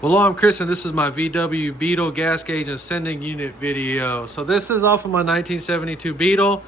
Hello, I'm Chris, and this is my VW Beetle gas gauge and sending unit video. So this is off of my 1972 Beetle.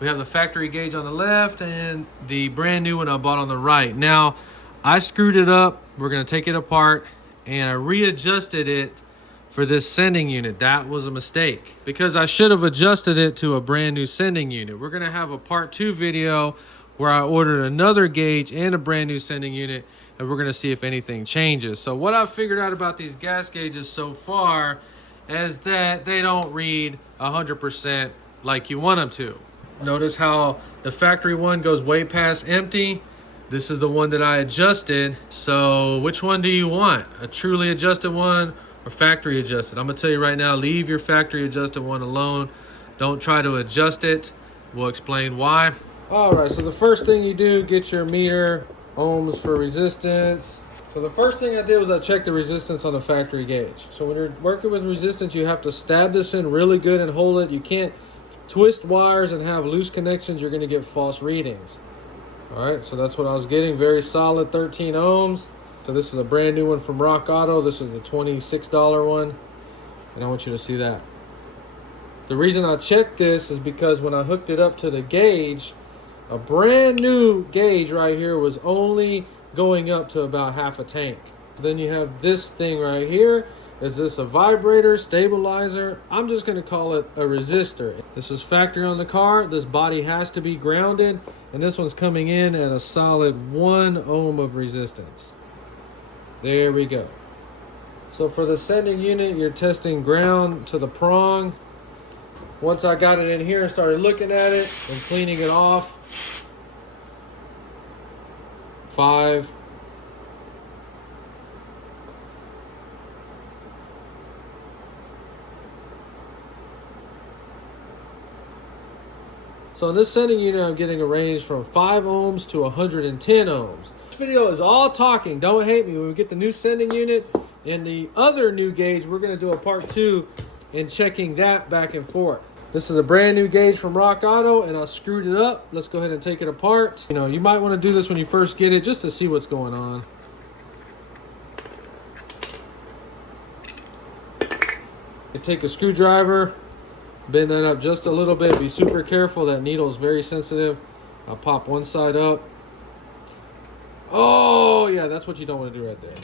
We have the factory gauge on the left and the brand new one I bought on the right. Now, I screwed it up. We're going to take it apart, and I readjusted it for this sending unit. That was a mistake because I should have adjusted it to a brand new sending unit. We're going to have a part 2 video where I ordered another gauge and a brand new sending unit, and we're going to see if anything changes. So what I've figured out about these gas gauges so far is that they don't read 100% like you want them to. Notice how the factory one goes way past empty. This is the one that I adjusted. So which one do you want? A truly adjusted one or factory adjusted? I'm going to tell you right now, leave your factory adjusted one alone. Don't try to adjust it. We'll explain why. All right, so the first thing you do, get your meter, ohms for resistance. So the first thing I did was I checked the resistance on the factory gauge. So when you're working with resistance, you have to stab this in really good and hold it. You can't twist wires and have loose connections. You're going to get false readings. All right, so that's what I was getting. Very solid 13 ohms. So this is a brand new one from Rock Auto. This is the $26 one, and I want you to see that. The reason I checked this is because when I hooked it up to the gauge, a brand new gauge right here was only going up to about half a tank. Then you have this thing right here. Is this a vibrator, stabilizer? I'm just going to call it a resistor. This is factory on the car. This body has to be grounded, and this one's coming in at a solid 1 ohm of resistance. There we go. So for the sending unit, you're testing ground to the prong. Once I got it in here and started looking at it and cleaning it off, 5. So in this sending unit, I'm getting a range from 5 ohms to 110 ohms. This video is all talking. Don't hate me. When we get the new sending unit and the other new gauge, we're going to do a part 2 in checking that back and forth. This is a brand new gauge from Rock Auto, and I screwed it up. Let's go ahead and take it apart. You know, you might want to do this when you first get it just to see what's going on. You take a screwdriver, bend that up just a little bit. Be super careful. That needle is very sensitive. I'll pop one side up. Oh, yeah, that's what you don't want to do right there.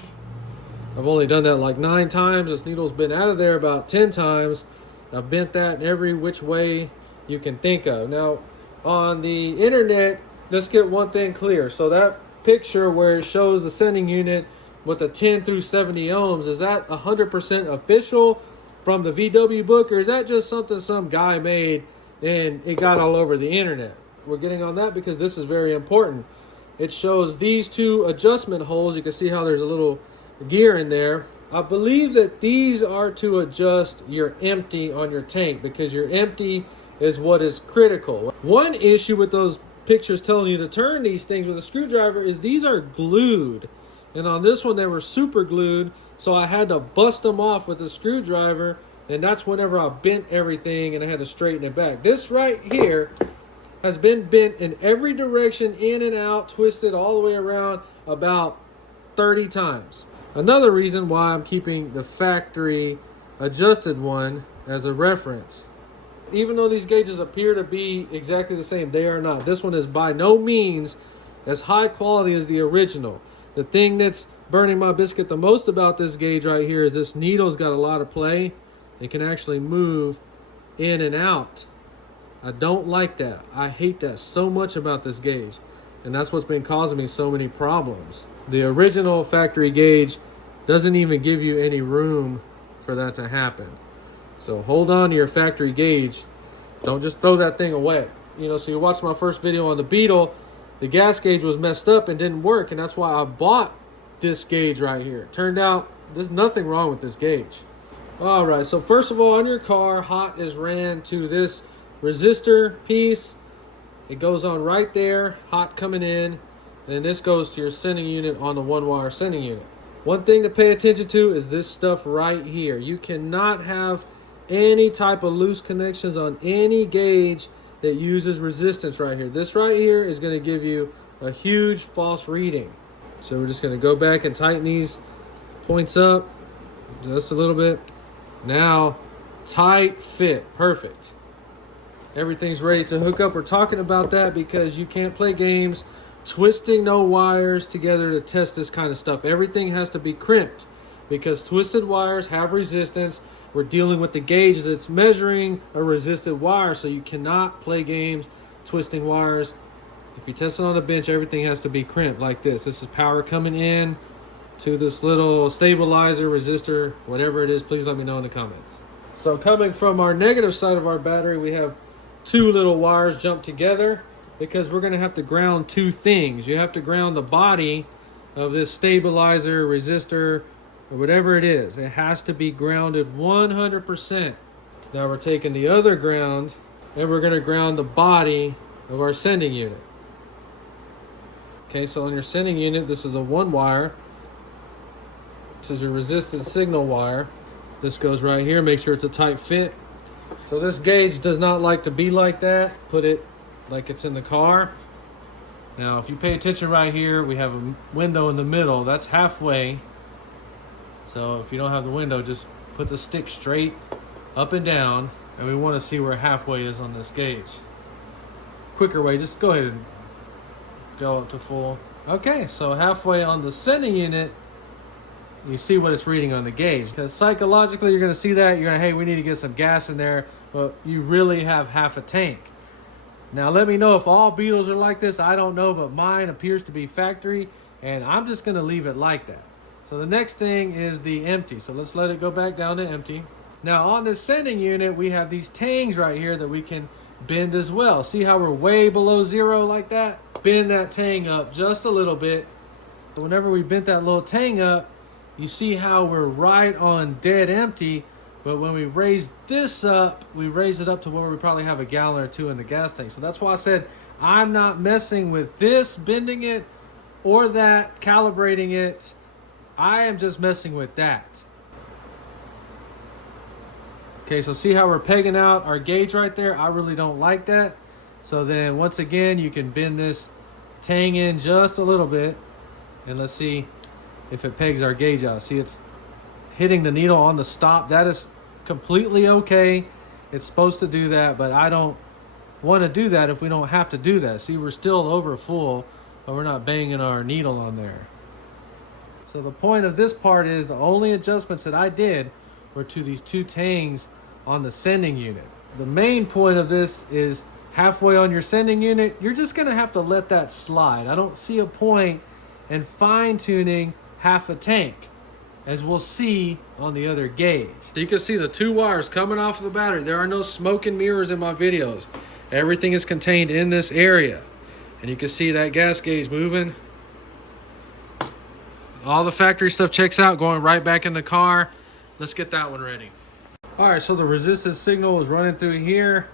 I've only done that like 9 times. This needle's been out of there about 10 times. I've bent that in every which way you can think of. Now, on the internet, let's get one thing clear. So that picture where it shows the sending unit with the 10 through 70 ohms, is that 100% official from the VW book, or is that just something some guy made and it got all over the internet? We're getting on that because this is very important. It shows these 2 adjustment holes. You can see how there's a little gear in there. I believe that these are to adjust your empty on your tank, because your empty is what is critical. One issue with those pictures telling you to turn these things with a screwdriver is these are glued. And on this one, they were super glued, so I had to bust them off with a screwdriver, and that's whenever I bent everything and I had to straighten it back. This right here has been bent in every direction, in and out, twisted all the way around about 30 times. Another reason why I'm keeping the factory adjusted one as a reference. Even though these gauges appear to be exactly the same, they are not. This one is by no means as high quality as the original. The thing that's burning my biscuit the most about this gauge right here is this needle's got a lot of play. It can actually move in and out. I don't like that. I hate that so much about this gauge. And that's what's been causing me so many problems. The original factory gauge doesn't even give you any room for that to happen. So hold on to your factory gauge. Don't just throw that thing away. You know, so you watched my first video on the Beetle. The gas gauge was messed up and didn't work, and that's why I bought this gauge right here. Turned out there's nothing wrong with this gauge. All right, so first of all, on your car, hot is ran to this resistor piece. It goes on right there, hot coming in, and then this goes to your sending unit on the 1-wire sending unit. One thing to pay attention to is this stuff right here. You cannot have any type of loose connections on any gauge that uses resistance right here. This right here is going to give you a huge false reading. So we're just going to go back and tighten these points up just a little bit. Now, tight fit, perfect. Everything's ready to hook up. We're talking about that because you can't play games twisting no wires together to test this kind of stuff. Everything has to be crimped because twisted wires have resistance. We're dealing with the gauge that's measuring a resisted wire, so you cannot play games twisting wires. If you test it on a bench, everything has to be crimped like this. This is power coming in to this little stabilizer, resistor, whatever it is. Please let me know in the comments. So coming from our negative side of our battery, we have two little wires jumped together because we're going to have to ground two things. You have to ground the body of this stabilizer, resistor, or whatever it is. It has to be grounded 100%. Now we're taking the other ground and we're going to ground the body of our sending unit. Okay, so on your sending unit, this is a 1 wire. This is your resisted signal wire. This goes right here. Make sure it's a tight fit. So this gauge does not like to be like that. Put it like it's in the car. Now, if you pay attention right here, we have a window in the middle. That's halfway. So if you don't have the window, just put the stick straight up and down. And we want to see where halfway is on this gauge. Quicker way, just go ahead and go up to full. Okay, so halfway on the sending unit, you see what it's reading on the gauge. Because psychologically, you're going to see that. You're going to, hey, we need to get some gas in there. But you really have half a tank. Now, let me know if all Beetles are like this. I don't know, but mine appears to be factory. And I'm just going to leave it like that. So the next thing is the empty. So let's let it go back down to empty. Now, on this sending unit, we have these tangs right here that we can bend as well. See how we're way below zero like that? Bend that tang up just a little bit. Whenever we bent that little tang up, you see how we're right on dead empty, but when we raise this up, we raise it up to where we probably have a gallon or two in the gas tank. So that's why I said I'm not messing with this, bending it, or that, calibrating it. I am just messing with that. Okay, so see how we're pegging out our gauge right there? I really don't like that. So then once again, you can bend this tang in just a little bit, and let's see if it pegs our gauge out. See, it's hitting the needle on the stop. That is completely okay. It's supposed to do that, but I don't want to do that if we don't have to do that. See, we're still over full, but we're not banging our needle on there. So the point of this part is the only adjustments that I did were to these two tangs on the sending unit. The main point of this is halfway on your sending unit, you're just going to have to let that slide. I don't see a point in fine-tuning half a tank, as we'll see on the other gauge. So you can see the two wires coming off of the battery. There are no smoke and mirrors in my videos. Everything is contained in this area. And you can see that gas gauge moving. All the factory stuff checks out, going right back in the car. Let's get that one ready. All right, so the resistance signal is running through here.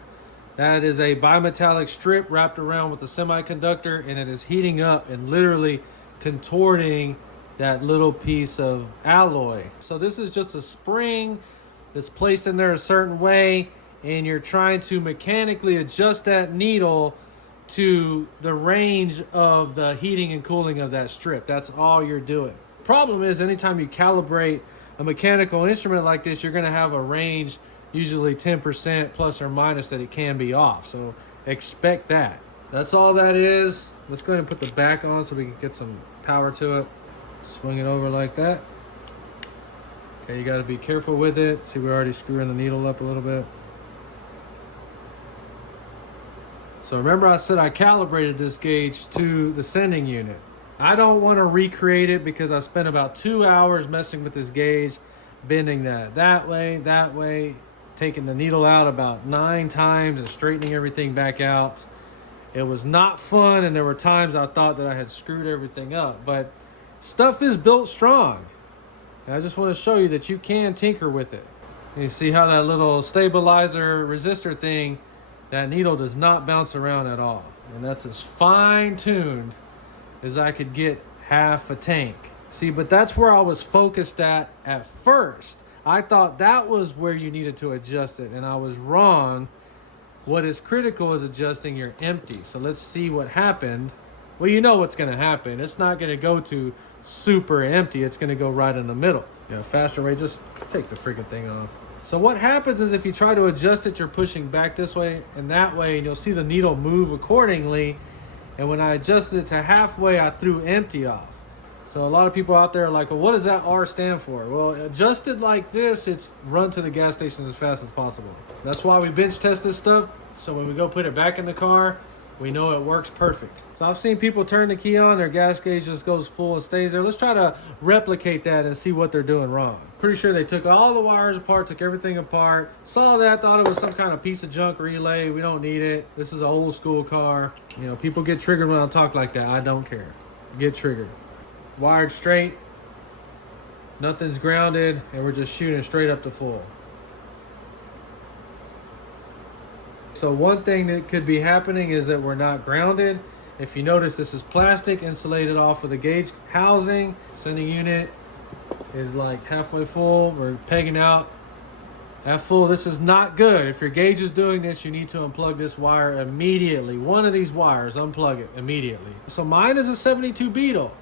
That is a bimetallic strip wrapped around with a semiconductor, and it is heating up and literally contorting that little piece of alloy. So this is just a spring that's placed in there a certain way, and you're trying to mechanically adjust that needle to the range of the heating and cooling of that strip. That's all you're doing. Problem is, anytime you calibrate a mechanical instrument like this, you're going to have a range, usually 10% plus or minus, that it can be off. So expect that. That's all that is. Let's go ahead and put the back on so we can get some power to it. Swing it over like that. Okay, you got to be careful with it. See, we're already screwing the needle up a little bit. So remember I said I calibrated this gauge to the sending unit. I don't want to recreate it because I spent about 2 hours messing with this gauge, bending that way, taking the needle out about 9 times and straightening everything back out. It was not fun, and there were times I thought that I had screwed everything up, but stuff is built strong. And I just want to show you that you can tinker with it. You see how that little stabilizer resistor thing, that needle does not bounce around at all. And that's as fine-tuned as I could get half a tank. See, but that's where I was focused at first. I thought that was where you needed to adjust it, and I was wrong. What is critical is adjusting your empty. So let's see what happened Well, you know what's going to happen. It's not going to go to super empty. It's going to go right in the middle. You know, faster rate, just take the freaking thing off. So what happens is if you try to adjust it, you're pushing back this way and that way, and you'll see the needle move accordingly. And when I adjusted it to halfway, I threw empty off. So a lot of people out there are like, well, what does that R stand for? Well, adjusted like this, it's run to the gas station as fast as possible. That's why we bench test this stuff. So when we go put it back in the car, we know it works perfect. So I've seen people turn the key on, their gas gauge just goes full and stays there. Let's try to replicate that and see what they're doing wrong. Pretty sure they took all the wires apart, took everything apart, saw that, thought it was some kind of piece of junk relay. We don't need it. This is an old school car. You know, people get triggered when I talk like that. I don't care. Get triggered. Wired straight, nothing's grounded, and we're just shooting straight up to full. So one thing that could be happening is that we're not grounded. If you notice, this is plastic insulated off of the gauge housing. Sending unit is like halfway full. We're pegging out half full. This is not good. If your gauge is doing this, you need to unplug this wire immediately. One of these wires, unplug it immediately. So mine is a 72 Beetle.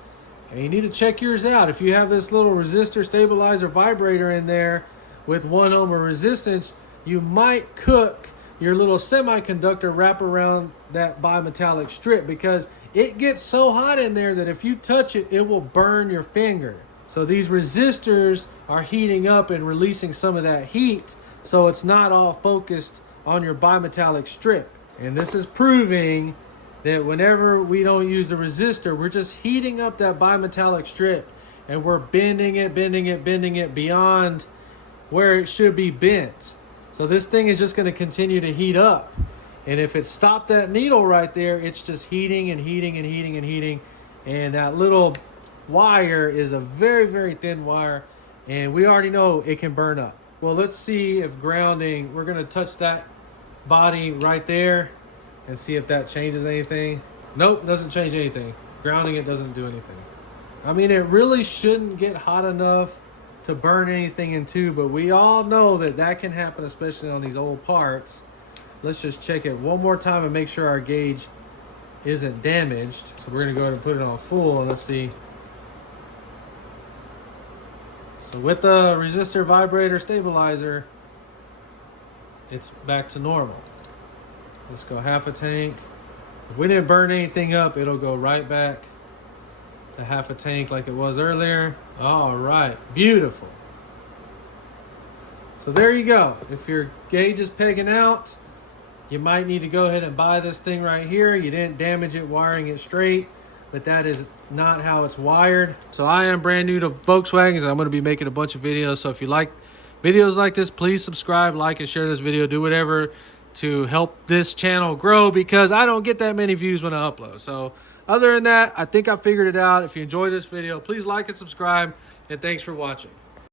And you need to check yours out. If you have this little resistor stabilizer vibrator in there with 1 ohm of resistance, you might cook your little semiconductor wrap around that bimetallic strip, because it gets so hot in there that if you touch it, it will burn your finger. So these resistors are heating up and releasing some of that heat, so it's not all focused on your bimetallic strip. And this is proving that whenever we don't use the resistor, we're just heating up that bimetallic strip, and we're bending it beyond where it should be bent. So this thing is just going to continue to heat up. And if it stopped that needle right there, it's just heating and heating and heating and heating. And that little wire is a very, very thin wire. And we already know it can burn up. Well, let's see if grounding, we're going to touch that body right there and see if that changes anything. Nope, doesn't change anything. Grounding it doesn't do anything. I mean, it really shouldn't get hot enough to burn anything in two, but we all know that that can happen, especially on these old parts. Let's just check it one more time and make sure our gauge isn't damaged. So we're gonna go ahead and put it on full and let's see. So with the resistor vibrator stabilizer, it's back to normal. Let's go half a tank. If we didn't burn anything up, it'll go right back to half a tank like it was earlier. All right, beautiful. So there you go. If your gauge is pegging out, you might need to go ahead and buy this thing right here. You didn't damage it wiring it straight, but that is not how it's wired. So I am brand new to Volkswagens, and I'm going to be making a bunch of videos. So if you like videos like this, please subscribe, like, and share this video. Do whatever to help this channel grow, because I don't get that many views when I upload. So other than that, I think I figured it out. If you enjoyed this video, please like and subscribe, and thanks for watching.